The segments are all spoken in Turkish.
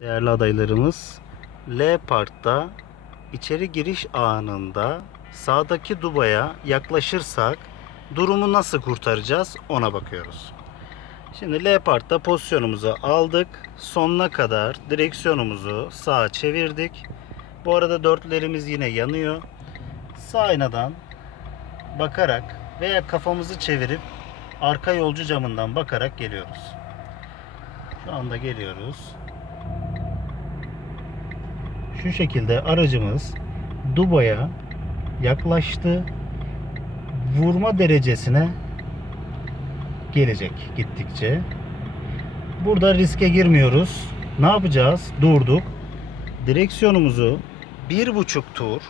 Değerli adaylarımız, L Park'ta içeri giriş anında sağdaki dubaya yaklaşırsak durumu nasıl kurtaracağız ona bakıyoruz. Şimdi L Park'ta pozisyonumuzu aldık. Sonuna kadar direksiyonumuzu sağa çevirdik. Bu arada dörtlerimiz yine yanıyor. Sağ aynadan bakarak veya kafamızı çevirip arka yolcu camından bakarak geliyoruz. Şu anda geliyoruz. Şu şekilde aracımız Dubai'ye yaklaştı. Vurma derecesine gelecek gittikçe. Burada riske girmiyoruz. Ne yapacağız? Durduk. Direksiyonumuzu bir buçuk tur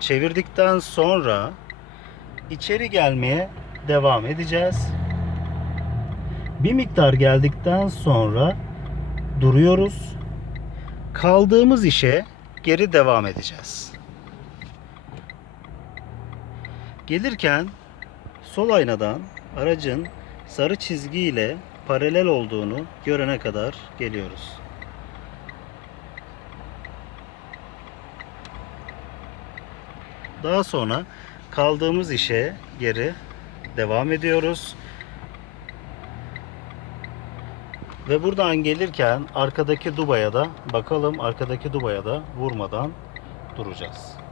çevirdikten sonra içeri gelmeye devam edeceğiz. Bir miktar geldikten sonra duruyoruz. Kaldığımız işe geri devam edeceğiz. Gelirken sol aynadan aracın sarı çizgi ile paralel olduğunu görene kadar geliyoruz. Daha sonra kaldığımız işe geri devam ediyoruz. Ve buradan gelirken arkadaki dubaya da bakalım arkadaki dubaya da vurmadan duracağız.